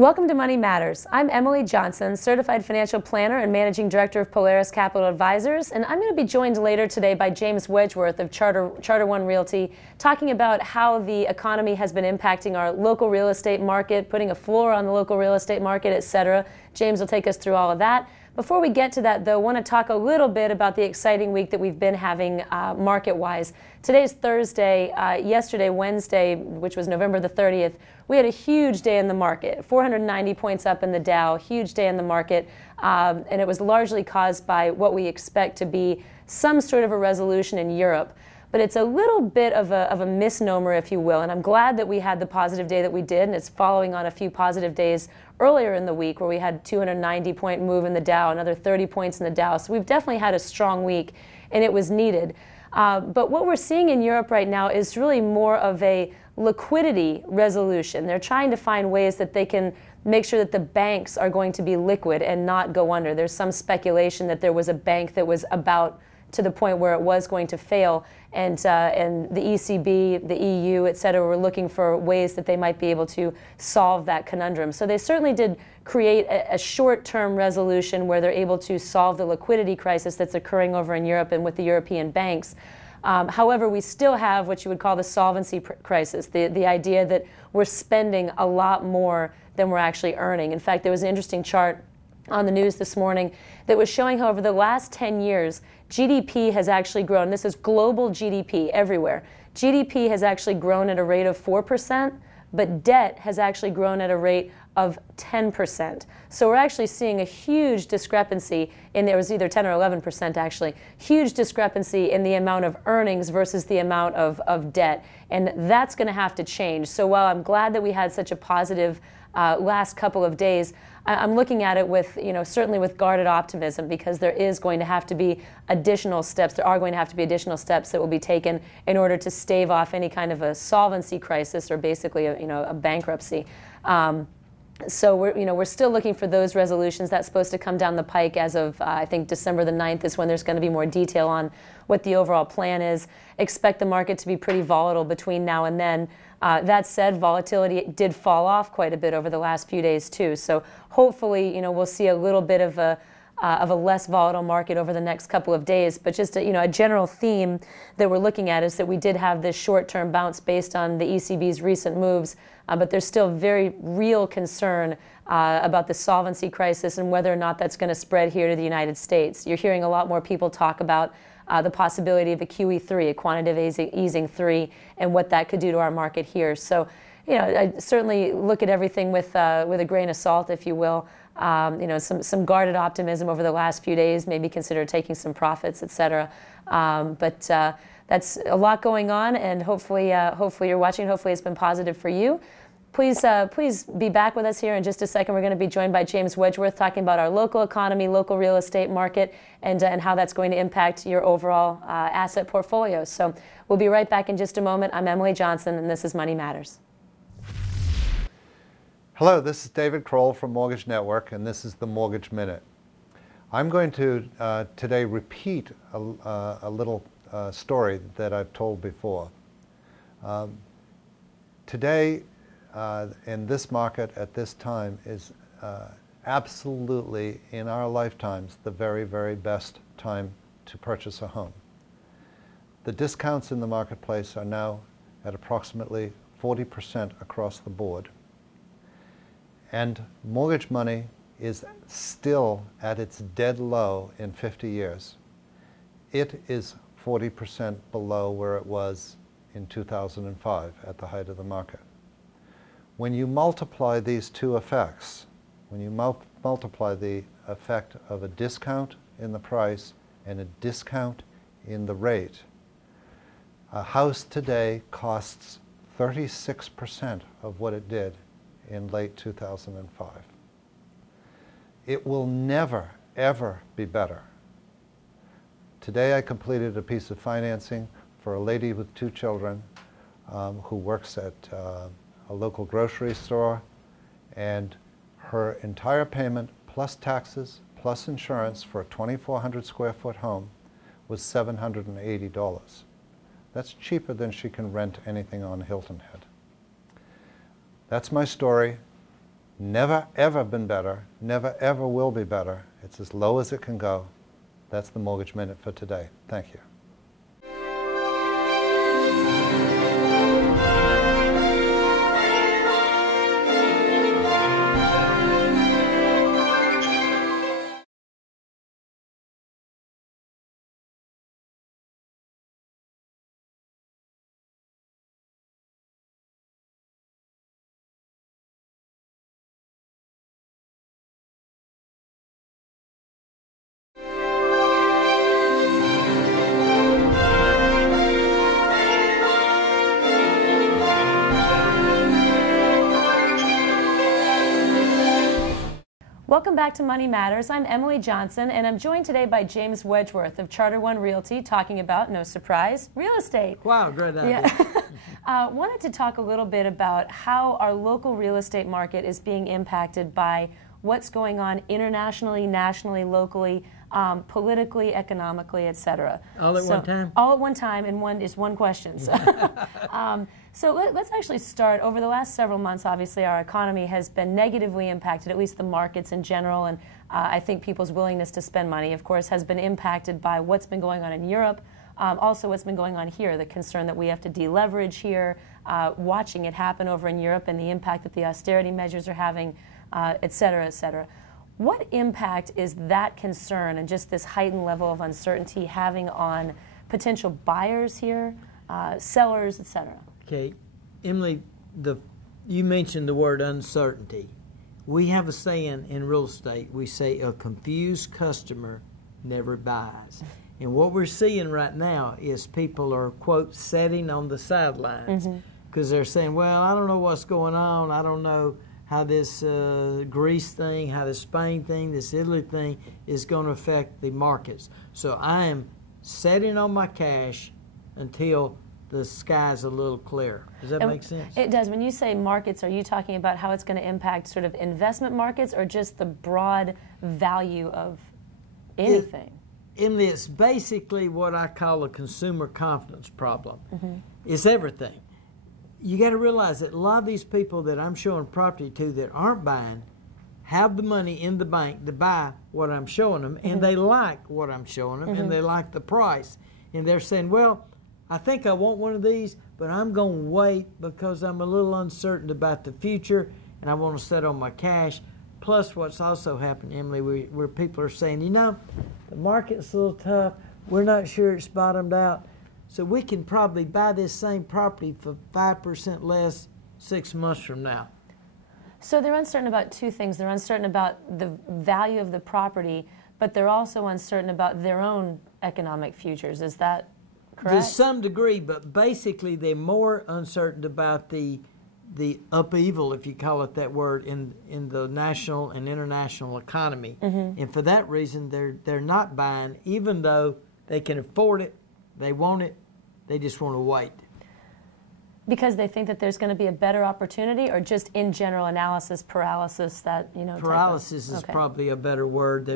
Welcome to Money Matters. I'm Emily Johnson, Certified Financial Planner and Managing Director of Polaris Capital Advisors, and I'm going to be joined later today by James Wedgeworth of Charter One Realty, talking about how the economy has been impacting our local real estate market, putting a floor on the local real estate market, etc. James will take us through all of that. Before we get to that, though, I want to talk a little bit about the exciting week that we've been having market-wise. Today's Thursday. Yesterday, Wednesday, which was November the 30th, we had a huge day in the market, 490 points up in the Dow, huge day in the market, and it was largely caused by what we expect to be some sort of a resolution in Europe. But it's a little bit of a misnomer, if you will, and I'm glad that we had the positive day that we did, and it's following on a few positive days earlier in the week where we had 290-point move in the Dow, another 30 points in the Dow. So we've definitely had a strong week, and it was needed. But what we're seeing in Europe right now is really more of a liquidity resolution. They're trying to find ways that they can make sure that the banks are going to be liquid and not go under. There's some speculation that there was a bank that was about to the point where it was going to fail, and the ECB, the EU, et cetera, were looking for ways that they might be able to solve that conundrum. So they certainly did create a short-term resolution where they're able to solve the liquidity crisis that's occurring over in Europe and with the European banks. However, we still have what you would call the solvency crisis, the idea that we're spending a lot more than we're actually earning. In fact, there was an interesting chart on the news this morning that was showing how over the last 10 years, GDP has actually grown. This is global GDP everywhere. GDP has actually grown at a rate of 4%, but debt has actually grown at a rate of 10%. So we're actually seeing a huge discrepancy in, there was either 10 or 11% actually, huge discrepancy in the amount of earnings versus the amount of debt. And that's going to have to change. So while I'm glad that we had such a positive last couple of days, I'm looking at it with, certainly with guarded optimism, because there is going to have to be additional steps. There are going to have to be additional steps that will be taken in order to stave off any kind of a solvency crisis or basically a bankruptcy. So we're still looking for those resolutions. That's supposed to come down the pike as of, I think, December the 9th is when there's going to be more detail on what the overall plan is. Expect the market to be pretty volatile between now and then. That said, volatility did fall off quite a bit over the last few days too. So hopefully, we'll see a little bit of a less volatile market over the next couple of days. But just a general theme that we're looking at is that we did have this short-term bounce based on the ECB's recent moves, but there's still very real concern about the solvency crisis and whether or not that's going to spread here to the United States. You're hearing a lot more people talk about the possibility of a QE3, a quantitative easing 3, and what that could do to our market here. So, I certainly look at everything with a grain of salt, if you will. Some guarded optimism over the last few days, maybe consider taking some profits, et cetera. But that's a lot going on, and hopefully you're watching. Hopefully it's been positive for you. Please be back with us here in just a second. We're going to be joined by James Wedgeworth talking about our local economy, local real estate market, and how that's going to impact your overall asset portfolio. So we'll be right back in just a moment. I'm Emily Johnson, and this is Money Matters. Hello, this is David Kroll from Mortgage Network, and this is the Mortgage Minute. I'm going to today repeat a little story that I've told before. Today, in this market at this time is absolutely, in our lifetimes, the very, very best time to purchase a home. The discounts in the marketplace are now at approximately 40% across the board. And mortgage money is still at its dead low in 50 years. It is 40% below where it was in 2005 at the height of the market. When you multiply these two effects, when you multiply the effect of a discount in the price and a discount in the rate, a house today costs 36% of what it did in late 2005. It will never, ever be better. Today I completed a piece of financing for a lady with 2 children who works at a local grocery store, and her entire payment plus taxes plus insurance for a 2,400 square foot home was $780. That's cheaper than she can rent anything on Hilton Head. That's my story. Never, ever been better. Never, ever will be better. It's as low as it can go. That's the Mortgage Minute for today. Thank you. Welcome back to Money Matters. I'm Emily Johnson, and I'm joined today by James Wedgeworth of Charter One Realty, talking about, no surprise, real estate. Wow, great idea. Yeah. Wanted to talk a little bit about how our local real estate market is being impacted by what's going on internationally, nationally, locally, politically, economically, etc. All at one time? All at one time, and one question. So let's actually start. Over the last several months, obviously, our economy has been negatively impacted, at least the markets in general, and I think people's willingness to spend money, of course, has been impacted by what's been going on in Europe, also what's been going on here, the concern that we have to deleverage here, watching it happen over in Europe and the impact that the austerity measures are having, et cetera, et cetera. What impact is that concern and just this heightened level of uncertainty having on potential buyers here, sellers, et cetera? Okay, Emily, you mentioned the word uncertainty. We have a saying in real estate. We say a confused customer never buys. And what we're seeing right now is people are, quote, sitting on the sidelines because they're saying, well, I don't know what's going on. I don't know how this Greece thing, how this Spain thing, this Italy thing is going to affect the markets. So I am sitting on my cash until the sky's a little clearer. Does that make sense? It does. When you say markets, are you talking about how it's going to impact sort of investment markets or just the broad value of anything? Emily, it's basically what I call a consumer confidence problem. It's everything. You got to realize that a lot of these people that I'm showing property to that aren't buying have the money in the bank to buy what I'm showing them, and they like what I'm showing them, and they like the price. And they're saying, well, I think I want one of these, but I'm going to wait because I'm a little uncertain about the future, and I want to sit on my cash. Plus, what's also happened, Emily, where people are saying, you know, the market's a little tough. We're not sure it's bottomed out. So we can probably buy this same property for 5% less 6 months from now. So they're uncertain about two things. They're uncertain about the value of the property, but they're also uncertain about their own economic futures. Is that correct? To some degree, but basically they're more uncertain about the upheaval, if you call it that word, in the national and international economy. And for that reason, they're not buying, even though they can afford it, they want it, they just want to wait. Because they think that there's going to be a better opportunity, or just in general analysis paralysis that, you know? Paralysis is probably a better word.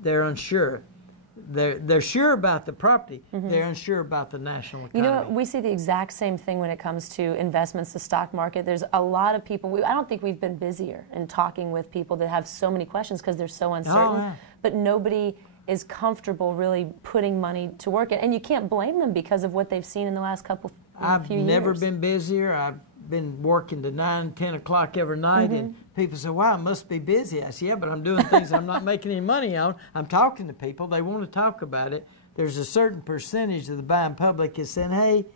They're unsure. They're sure about the property. They're unsure about the national economy. You know what? We see the exact same thing when it comes to investments, the stock market. There's a lot of people. I don't think we've been busier in talking with people that have so many questions because they're so uncertain. But nobody is comfortable really putting money to work. And you can't blame them because of what they've seen in the last few years. I've never been busier. I've been working to 9, 10 o'clock every night, and people say, wow, I must be busy. I say, yeah, but I'm doing things I'm not making any money on. I'm talking to people. They want to talk about it. There's a certain percentage of the buying public is saying, hey,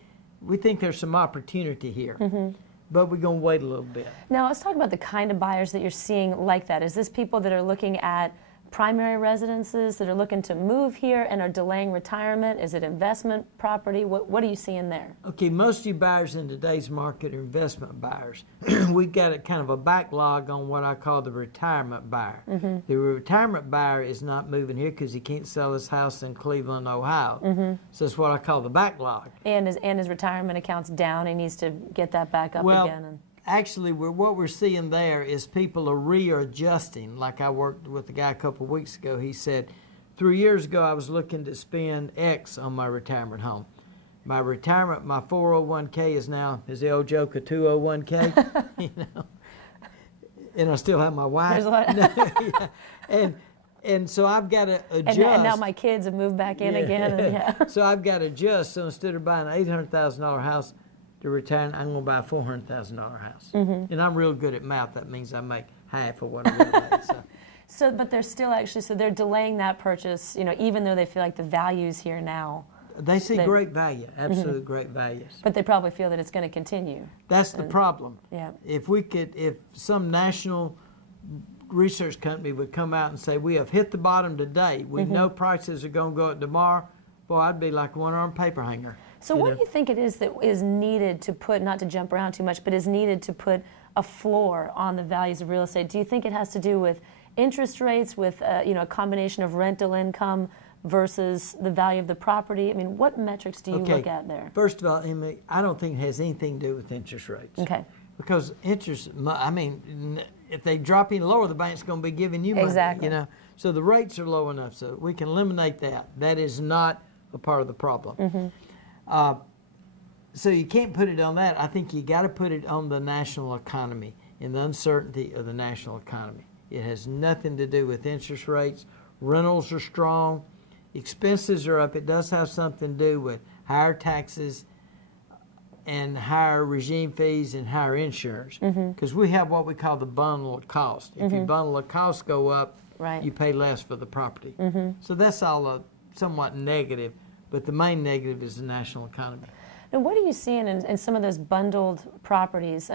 we think there's some opportunity here, but we're going to wait a little bit. Now, let's talk about the kind of buyers that you're seeing like that. Is this people that are looking at primary residences, that are looking to move here and are delaying retirement? Is it investment property? What are you seeing there? Okay, most of you buyers in today's market are investment buyers. We've got a kind of a backlog on what I call the retirement buyer. The retirement buyer is not moving here because he can't sell his house in Cleveland, Ohio. So it's what I call the backlog. And his retirement account's down. He needs to get that back up again. Actually, what we're seeing there is people are readjusting. Like I worked with a guy a couple of weeks ago. He said, 3 years ago, I was looking to spend X on my retirement home. My 401k is now, is the old joke, a 201k? You know, And I still have my wife. There's a lot. Yeah. And so I've got to adjust. And now my kids have moved back in again. And, yeah. So I've got to adjust. So instead of buying an $800,000 house to retire, I'm going to buy a $400,000 house. And I'm real good at math. That means I make half of what I would make. So, but they're still actually, so they're delaying that purchase, you know, even though they feel like the value's here now. They see great value, absolute great values. But they probably feel that it's going to continue. That's the problem. Yeah. If some national research company would come out and say, we have hit the bottom today, we know prices are going to go up tomorrow, boy, I'd be like a one-armed paper hanger. So what do you think it is that is needed to put, not to jump around too much, but is needed to put a floor on the values of real estate? Do you think it has to do with interest rates, with you know, a combination of rental income versus the value of the property? I mean, what metrics do you look at there? First of all, Emily, I don't think it has anything to do with interest rates. Okay. Because interest, I mean, if they drop any lower, the bank's going to be giving you money. Exactly. You know, so the rates are low enough, so we can eliminate that. That is not a part of the problem. So you can't put it on that. I think you got to put it on the national economy and the uncertainty of the national economy. It has nothing to do with interest rates. Rentals are strong. Expenses are up. It does have something to do with higher taxes and higher regime fees and higher insurance. Because we have what we call the bundle of cost. If your bundle of costs go up, you pay less for the property. So that's all somewhat negative, but the main negative is the national economy. Now, what are you seeing in some of those bundled properties?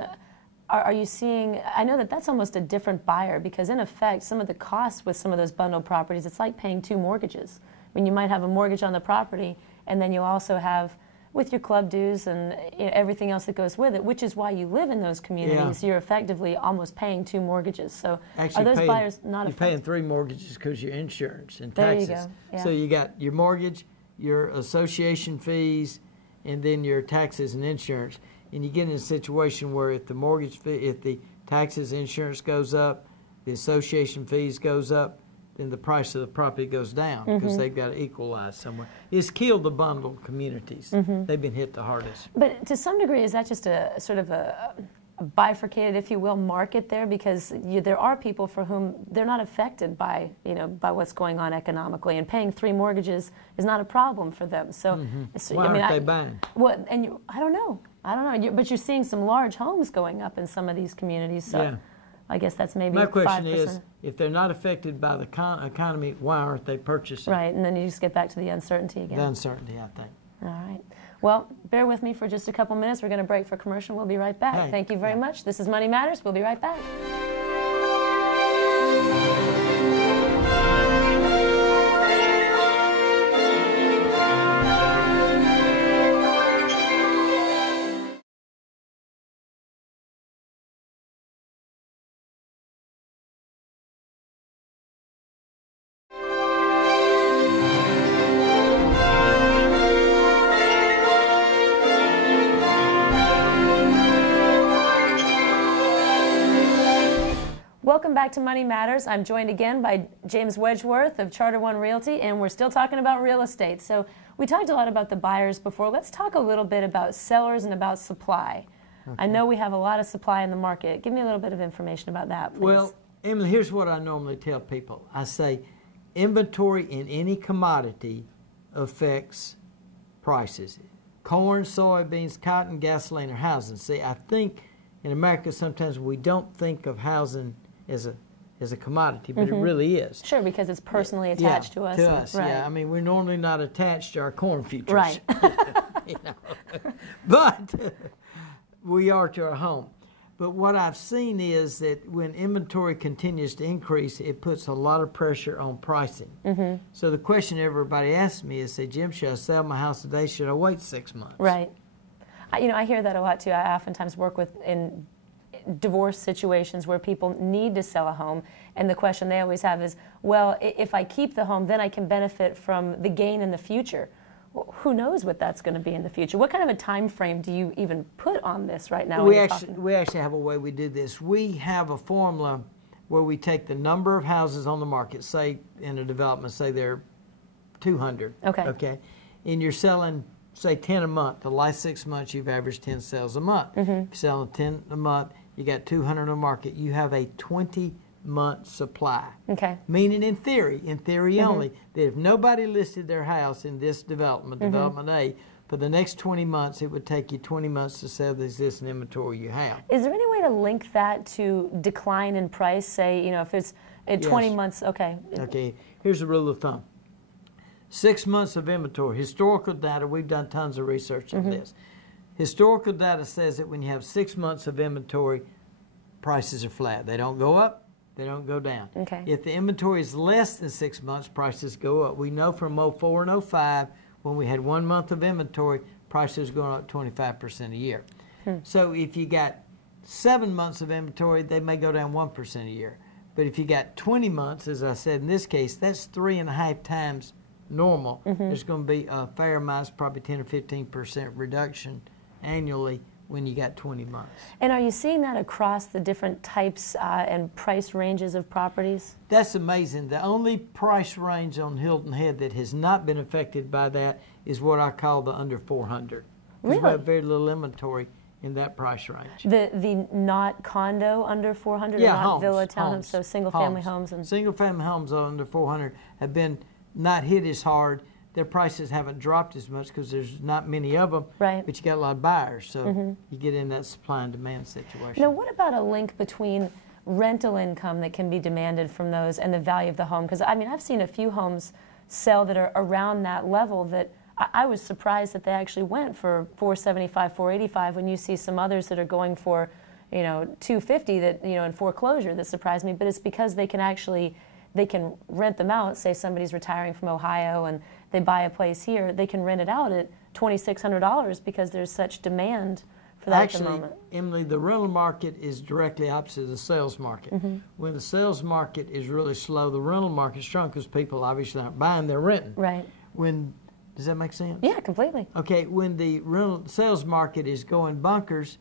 Are you seeing, I know that that's almost a different buyer, because in effect, some of the costs with some of those bundled properties, it's like paying two mortgages. I mean, you might have a mortgage on the property, and then you also have, with your club dues and everything else that goes with it, which is why you live in those communities, you're effectively almost paying two mortgages. So actually, are those buyers not affected? You're paying three mortgages because your insurance and there taxes. You go. Yeah. So you got your mortgage, your association fees, and then your taxes and insurance. And you get in a situation where if the mortgage fee, if the taxes, insurance goes up, the association fees goes up, then the price of the property goes down because they've got to equalize somewhere. It's killed the bundled communities. They've been hit the hardest. But to some degree, is that just a sort of a bifurcated, if you will, market there? Because there are people for whom they're not affected by, by what's going on economically, and paying three mortgages is not a problem for them. So, why aren't they buying? Well, and I don't know. But you're seeing some large homes going up in some of these communities. So I guess that's maybe 5%. My question is, if they're not affected by the economy, why aren't they purchasing? Right, and then you just get back to the uncertainty again. The uncertainty, I think. All right. Well, bear with me for just a couple minutes. We're going to break for commercial. We'll be right back. Hey, Thank you very much. This is Money Matters. We'll be right back. Welcome back to Money Matters. I'm joined again by James Wedgeworth of Charter One Realty, and we're still talking about real estate. So we talked a lot about the buyers before. Let's talk a little bit about sellers and about supply. Okay. I know we have a lot of supply in the market. Give me a little bit of information about that, please. Well, Emily, here's what I normally tell people. I say inventory in any commodity affects prices. Corn, soybeans, cotton, gasoline, or housing. See, I think in America sometimes we don't think of housing as a commodity, but it really is. Sure, because it's personally attached to us. To us, yeah. I mean, we're normally not attached to our corn futures. Right. But we are to our home. But what I've seen is that when inventory continues to increase, it puts a lot of pressure on pricing. So the question everybody asks me is, say, Jim, should I sell my house today? Should I wait 6 months? Right. I hear that a lot too. I oftentimes work in divorce situations where people need to sell a home, and the question they always have is, well, if I keep the home, then I can benefit from the gain in the future. Well, who knows what that's going to be in the future? What kind of a time frame do you even put on this right now? We actually have a way we do this. We have a formula where we take the number of houses on the market, say in a development, say there are 200. Okay. And you're selling, say, 10 a month. The last 6 months, you've averaged 10 sales a month. If you're selling 10 a month, you got 200 on the market, you have a 20-month supply. Okay. Meaning in theory only, that if nobody listed their house in this development, Development A, for the next 20 months, it would take you 20 months to sell the existing inventory you have. Is there any way to link that to decline in price? Say, you know, if it's at 20 months, okay. Okay, here's a rule of thumb. 6 months of inventory, historical data, we've done tons of research on this. Historical data says that when you have 6 months of inventory, prices are flat. They don't go up, they don't go down. Okay. If the inventory is less than 6 months, prices go up. We know from 04 and 05, when we had 1 month of inventory, prices going up 25% a year. So if you got 7 months of inventory, they may go down 1% a year. But if you got 20 months, as I said in this case, that's 3.5 times normal. There's going to be a fair amount, probably 10 or 15% reduction annually when you got 20 months. And are you seeing that across the different types and price ranges of properties? That's amazing. The only price range on Hilton Head that has not been affected by that is what I call the under 400. Really? We have very little inventory in that price range. The not condo under 400, Yeah, or not homes, villa townhomes, homes, so single family homes and single family homes under 400 have been not hit as hard. Their prices haven't dropped as much because there's not many of them, right. but you got a lot of buyers, so you get in that supply and demand situation. Now, what about a link between rental income that can be demanded from those and the value of the home? Because I mean, I've seen a few homes sell that are around that level that I was surprised that they actually went for $475, $485 when you see some others that are going for, you know, $250 that, you know, in foreclosure. That surprised me, but it's because they can rent them out. Say somebody's retiring from Ohio and they buy a place here, they can rent it out at $2,600 because there's such demand for that at the moment. Emily, the rental market is directly opposite of the sales market. When the sales market is really slow, the rental market is strong because people obviously aren't buying, they're renting. Right. Does that make sense? Yeah, completely. Okay, when the rental sales market is going bonkers,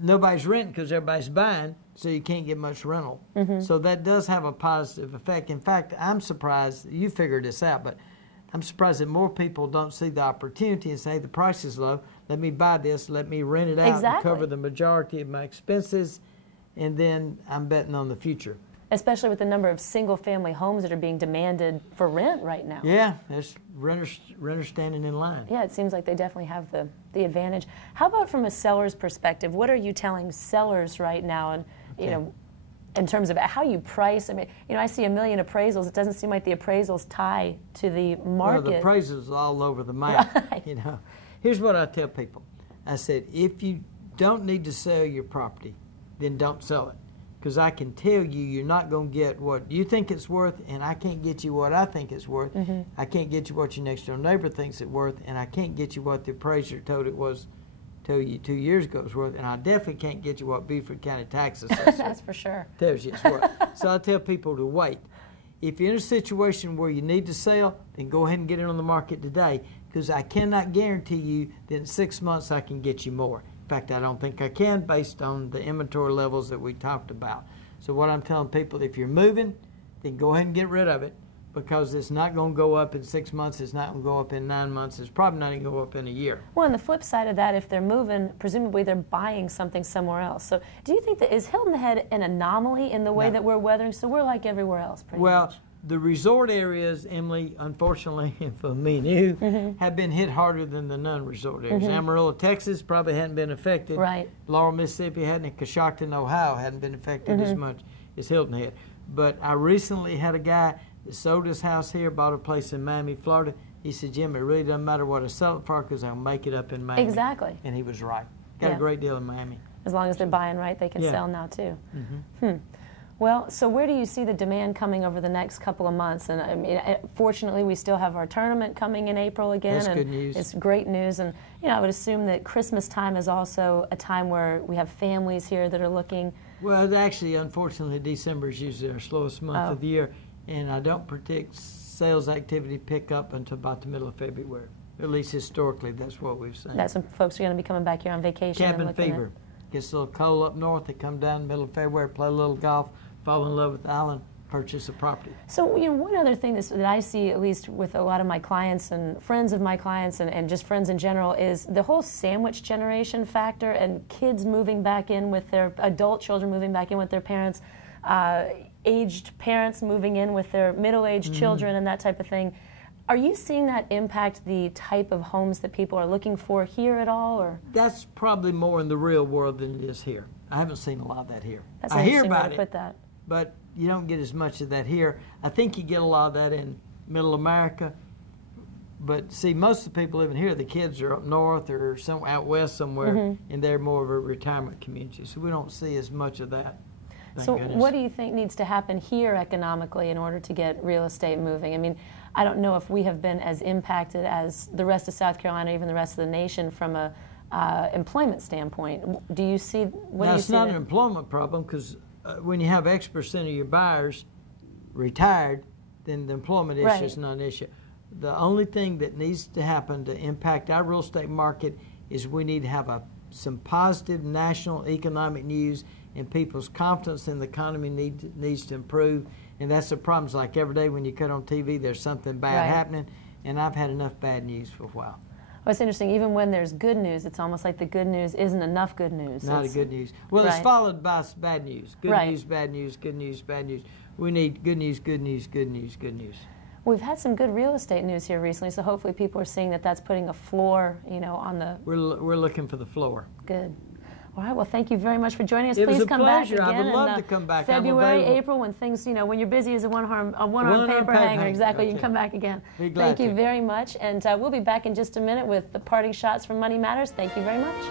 nobody's renting because everybody's buying, so you can't get much rental. So that does have a positive effect. In fact, I'm surprised, you figured this out, but I'm surprised that more people don't see the opportunity and say, the price is low, let me buy this, let me rent it out and cover the majority of my expenses, and then I'm betting on the future. Especially with the number of single-family homes that are being demanded for rent right now. Yeah, there's renters standing in line. Yeah, it seems like they definitely have the advantage. How about from a seller's perspective? What are you telling sellers right now, and you know, in terms of how you price? I mean, you know, I see a million appraisals. It doesn't seem like the appraisals tie to the market. Well, the appraisals are all over the map. Right. You know, here's what I tell people. I said, if you don't need to sell your property, then don't sell it. Because I can tell you, you're not going to get what you think it's worth, and I can't get you what I think it's worth. I can't get you what your next door neighbor thinks it's worth, and I can't get you what the appraiser told you 2 years ago it's worth, and I definitely can't get you what Beaufort County Tax Assessor That's for sure. tells you it's worth. So I tell people to wait. If you're in a situation where you need to sell, then go ahead and get it on the market today, because I cannot guarantee you that in 6 months I can get you more. In fact, I don't think I can based on the inventory levels that we talked about. So what I'm telling people, if you're moving, then go ahead and get rid of it, because it's not going to go up in 6 months, it's not going to go up in 9 months, it's probably not going to go up in a year. Well, on the flip side of that, if they're moving, presumably they're buying something somewhere else. So do you think that, is Hilton Head an anomaly in the way that we're weathering? So we're like everywhere else, pretty much. The resort areas, Emily, unfortunately for me and you, have been hit harder than the non-resort areas. Amarillo, Texas probably hadn't been affected. Right. Laurel, Mississippi hadn't, and Coshocton, Ohio hadn't been affected as much as Hilton Head. But I recently had a guy that sold his house here, bought a place in Miami, Florida. He said, Jim, it really doesn't matter what I sell it for because I'll make it up in Miami. Exactly. And he was right. Got a great deal in Miami. As long as they're buying right, they can sell now too. Well, so where do you see the demand coming over the next couple of months? And I mean, fortunately, we still have our tournament coming in April again. That's and good news. It's great news. And you know, I would assume that Christmas time is also a time where we have families here that are looking. Well, actually, unfortunately, December is usually our slowest month of the year, and I don't predict sales activity pick up until about the middle of February. At least historically, that's what we've seen. That's when folks are going to be coming back here on vacation. Cabin fever. Gets a little cold up north. They come down in the middle of February, play a little golf, fall in love with the island, purchase a property. So, you know, one other thing that I see, at least with a lot of my clients and friends of my clients and just friends in general, is the whole sandwich generation factor and kids moving back in with their adult children, moving back in with their parents, aged parents moving in with their middle-aged children and that type of thing. Are you seeing that impact the type of homes that people are looking for here at all? Or that's probably more in the real world than it is here. I haven't seen a lot of that here. That's I hear interesting way about to it, put that. but you don't get as much of that here. I think you get a lot of that in Middle America. But see, most of the people living here, the kids are up north or some out west somewhere, and they're more of a retirement community. So we don't see as much of that. So what do you think needs to happen here economically in order to get real estate moving? I mean, I don't know if we have been as impacted as the rest of South Carolina, even the rest of the nation, from a employment standpoint. Do you see? Now, it's not an employment problem, because when you have X percent of your buyers retired, then the employment issue is not an issue. The only thing that needs to happen to impact our real estate market is we need to have some positive national economic news, and people's confidence in the economy needs to improve. And that's the problems. Like every day when you cut on TV, there's something bad happening, and I've had enough bad news for a while. Well, it's interesting. Even when there's good news, it's almost like the good news isn't enough good news. Not a good news. Well, it's followed by bad news. Good news, bad news, good news, bad news. We need good news, good news, good news, good news. We've had some good real estate news here recently, so hopefully people are seeing that that's putting a floor, you know, on the... We're looking for the floor. Good. All right, well, thank you very much for joining us. It was Please a come pleasure. back again. I would love to come back. February, April, when things, you know, when you're busy as a one-arm paper hanger, exactly, you can come back again. Thank you very much, and we'll be back in just a minute with the parting shots from Money Matters. Thank you very much.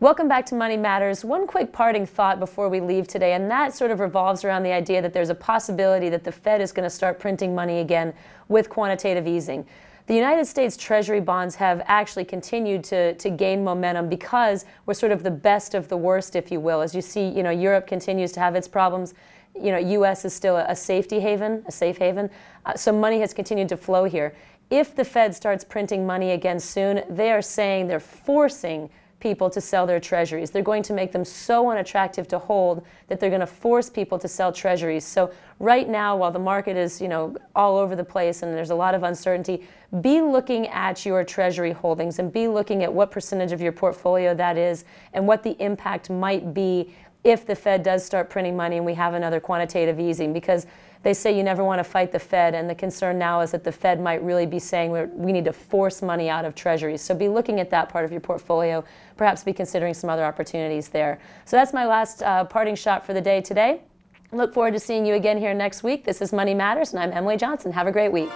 Welcome back to Money Matters. One quick parting thought before we leave today, and that sort of revolves around the idea that there's a possibility that the Fed is going to start printing money again with quantitative easing. The United States Treasury bonds have actually continued to gain momentum because we're sort of the best of the worst, if you will. As you see, you know, Europe continues to have its problems. You know, U.S. is still a safety haven, a safe haven. So money has continued to flow here. If the Fed starts printing money again soon, they are saying they're forcing people to sell their treasuries. They're going to make them so unattractive to hold that they're going to force people to sell treasuries. So right now, while the market is, you know, all over the place and there's a lot of uncertainty, be looking at your treasury holdings and be looking at what percentage of your portfolio that is and what the impact might be if the Fed does start printing money and we have another quantitative easing, because they say you never want to fight the Fed, and the concern now is that the Fed might really be saying we need to force money out of treasuries. So be looking at that part of your portfolio, perhaps be considering some other opportunities there. So that's my last parting shot for the day today. Look forward to seeing you again here next week. This is Money Matters, and I'm Emily Johnson. Have a great week.